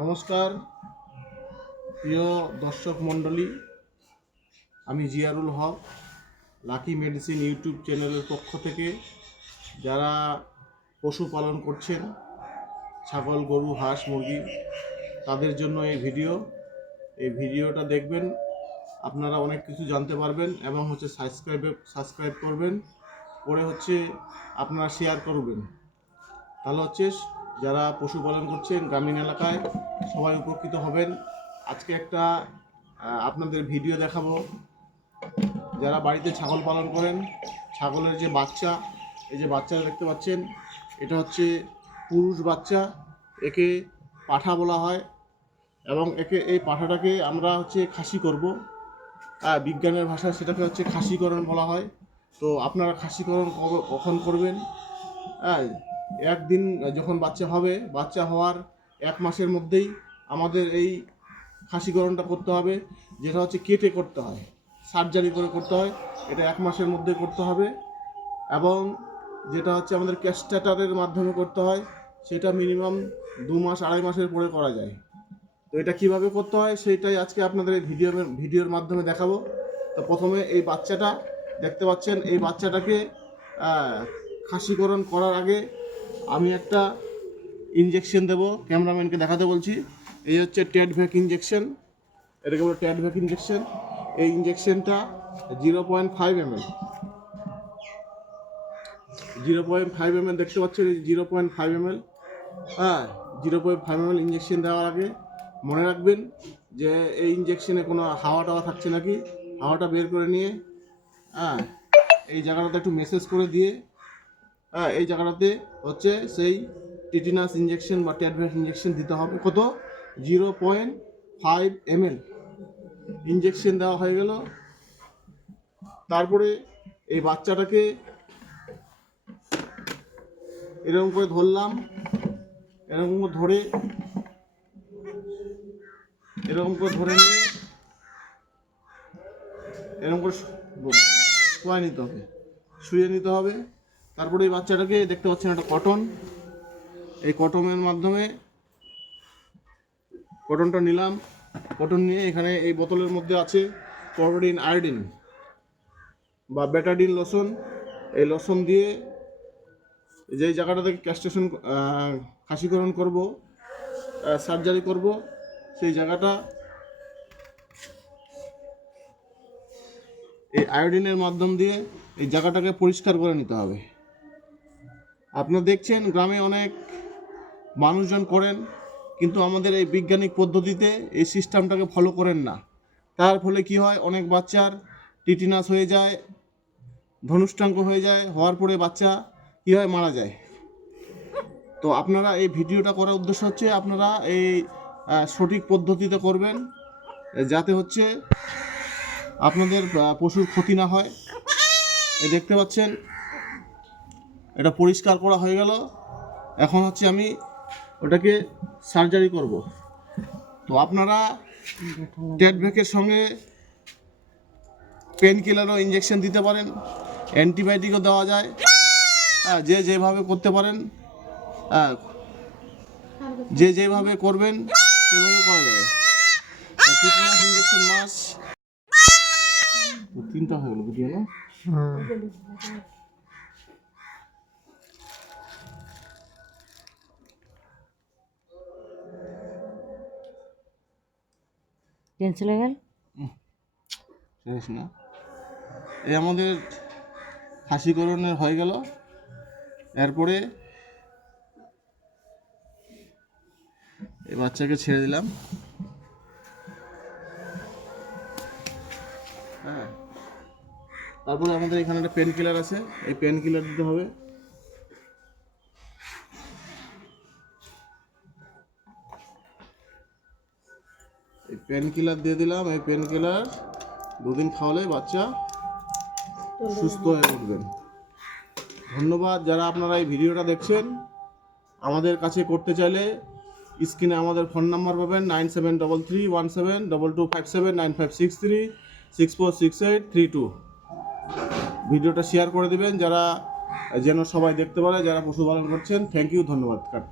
নমস্কার প্রিয় দর্শক মণ্ডলী, আমি জিয়ারুল হক লাকি মেডিসিন ইউটিউব চ্যানেলের পক্ষ থেকে যারা পশুপালন করছেন, ছাগল, গরু, হাঁস, মুরগি, তাদের জন্য এই ভিডিওটা দেখবেন। আপনারা অনেক কিছু জানতে পারবেন এবং সাবস্ক্রাইব করবেন, করে আপনারা শেয়ার করবেন। তাহলে যারা পশুপালন করছেন গ্রামীণ এলাকায় সবাই উপকৃত হবেন। আজকে একটা আপনাদের ভিডিও দেখাবো। যারা বাড়িতে ছাগল পালন করেন, ছাগলের যে বাচ্চা, এই যে বাচ্চাটা দেখতে পাচ্ছেন, এটা পুরুষ বাচ্চা। একে পাঠা বলা হয় এবং এই পাঠাটাকে আমরা খাসি করব। বিজ্ঞানের ভাষায় সেটাকে খাসিকরণ বলা হয়। তো আপনারা খাসিকরণ কখন করবেন? একদিন যখন বাচ্চা হবে, বাচ্চা হওয়ার 1 মাসের মধ্যেই আমাদের এই খাসিকরণটা করতে হবে, যেটা কেটে করতে হয়, সার্জারি করে করতে হয়। এটা 1 মাসের মধ্যে করতে হবে এবং যেটা আমাদের ক্যাস্টেটারের মাধ্যমে করতে হয়, সেটা মিনিমাম 2 মাস 2.5 মাসের পরে করা যায়। তো এটা কিভাবে করতে হয় সেইটাই আজকে আপনাদের এই ভিডিওর মাধ্যমে দেখাবো। তো প্রথমে এই বাচ্চাটা দেখতে পাচ্ছেন, এই বাচ্চাটাকে খাসিকরণ করার আগে আমি একটা ইনজেকশন দেব, ক্যামেরাম্যানকে দেখাতে বলছি। এই ট্যাডভ্যাক ইনজেকশন, এটাকে বলে ট্যাডভ্যাক ইনজেকশন। এই ইনজেকশনটা 0.5 ml, 0.5 ml দেখতে পাচ্ছেন, এই 0.5 ml। 0.5 ml ইনজেকশন দেওয়ার আগে মনে রাখবেন যে এই ইনজেকশনে কোনো হাওয়া টাওয়া থাকছে নাকি, হাওয়াটা বের করে নিয়ে এই জায়গাটাতে একটু মেসেজ করে দিয়ে এই জায়গাটাতে সেই টিটিনাস ইনজেকশন বা ট্যাডভ্যাক ইনজেকশন দিতে হবে। কত? 0.5 ml ইনজেকশন দেওয়া হয়ে গেল। তারপরে এই বাচ্চাটাকে এরকম করে ধরলাম, এরকম করে ধরে নিয়ে এরকম করে শুয়ে নিতে হবে। তারপরে এই বাচ্চাটাকে দেখতে পাচ্ছেন একটা কটন, এই কটনের মাধ্যমে কটনটা নিলাম। কটন নিয়ে এখানে এই বোতলের মধ্যে আছে পরোডিন আয়োডিন বা বেটাডিন লোশন। এই লোশন দিয়ে যেই জায়গাটা থেকে ক্যাস্ট্রেশন খাসিকরণ করব, সার্জারি করব, সেই জায়গাটা এই আয়োডিনের মাধ্যম দিয়ে এই জায়গাটাকে পরিষ্কার করে নিতে হবে। আপনারা দেখছেন গ্রামে অনেক মানুষজন করেন, কিন্তু আমাদের এই বৈজ্ঞানিক পদ্ধতিতে এই সিস্টেমটাকে ফলো করেন না। তার ফলে কি হয়, অনেক বাচ্চার টিটিনাস হয়ে যায়, ধনুষ্টাঙ্গ হয়ে যায়, হওয়ার পরে বাচ্চা কী হয়, মারা যায়। তো আপনারা এই ভিডিওটা করার উদ্দেশ্য আপনারা এই সঠিক পদ্ধতিতে করবেন, যাতে আপনাদের পশুর ক্ষতি না হয়। এই দেখতে পাচ্ছেন, এটা পরিষ্কার করা হয়ে গেল। এখন আমি ওটাকে সার্জারি করব। তো আপনারা ট্যাডভ্যাকের সঙ্গে পেন কিলারও ইনজেকশন দিতে পারেন, অ্যান্টিবায়োটিকও দেওয়া যায়। যে যেভাবে করতে পারেন, যে যেভাবে করবেন সেভাবে করা যাবে। টিটেনাস ইনজেকশন মাস 3টা হয়ে গেল ভিডিও না। ক্যান্সেল হয়ে গেল না, এই আমাদের খাসিকরণের হয়ে গেল। এরপরে এই বাচ্চাকে ছেড়ে দিলাম। তারপরে আমাদের এখানে একটা পেন কিলার আছে, এই পেন কিলার দিতে হবে। এই পেন কিলার দিয়ে দিলাম। এই পেন কিলার 2 দিন খাওয়ালে বাচ্চা সুস্থ হয়ে উঠবেন। ধন্যবাদ। যারা আপনারা এই ভিডিওটা দেখছেন, আমাদের কাছে করতে চাইলে স্ক্রিনে আমাদের ফোন নাম্বার পাবেন 9733172257 9563646832। ভিডিওটা শেয়ার করে দেবেন যেন সবাই দেখতে পারে যারা পশুপালন করছেন। থ্যাংক ইউ, ধন্যবাদ। কাট।